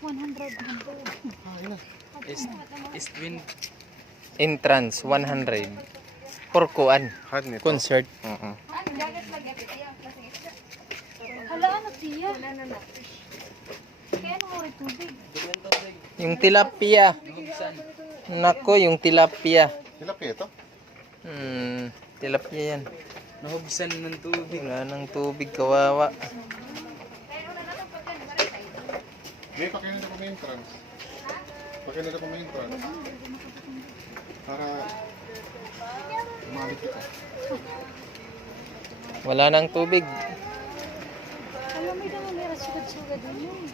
100. East Wind. Entrance 100. For kuan. Concert. Hala, ano tiya? Kaya ano mo rin tubig? Yung tilapia. Nako, yung tilapia. Tilapia ito? Tilapia yan. Nahubsan ng tubig. Wala ng tubig, kawawa. May pakinanda ko may entrance. Pakinanda ko may entrance. Para umalik kita. Wala ng tubig. Alam mo naman may sugad-sugad doon.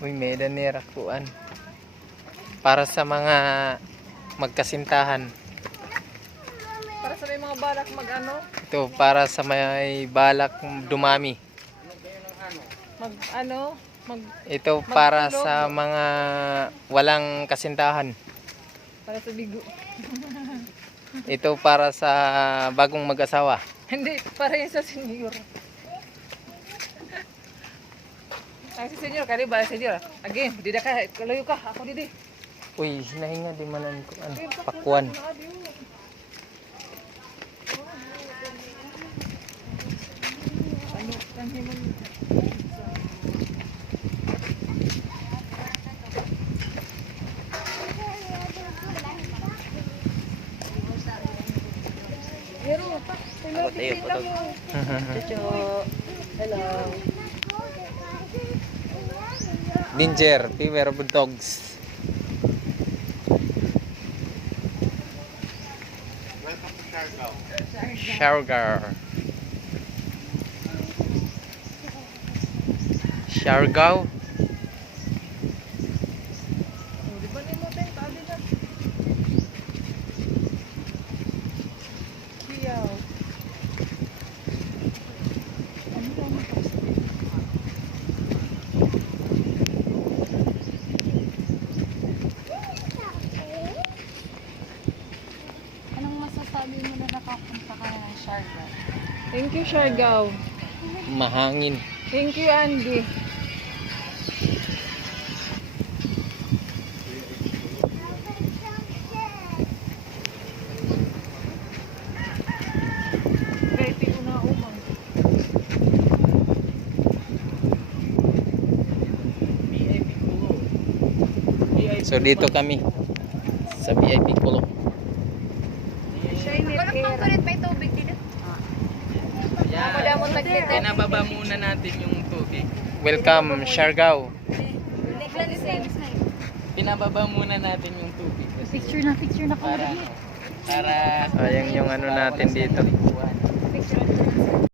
Uy, may danera kuan. Para sa mga magkasintahan. Para sa may mga balak mag-ano? Ito, para sa may balak dumami. Mag-ano? Ito para sa mga walang kasintahan. Para sa bigo. Ito para sa bagong mag-asawa. Hindi, para yun sa senior. Ay, si senior, kali ba senior? Again, dida ka, kalayo ka, ako didi. Uy, nahinga di manan ko pakwan. Ano, kanhi mo. Pero, hello. Danger, beware of dogs. Siargao. Siargao. Di ba ni mo tayo, tali na. Kiyaw. Anong masasabi mo na nakapunta ka ng Siargao? Thank you, Siargao. Mahangin. Thank you, Andy. Kahit di ko na umang. So dito kami sa VIP Kulo. Wala pang kulit may tubig dito. Yeah. Pinababa muna natin yung tubig. Welcome Siargao. Pinababa muna natin yung tubig. Kasi Picture na para kami. para Ayan yung ano natin dito. Paliguan.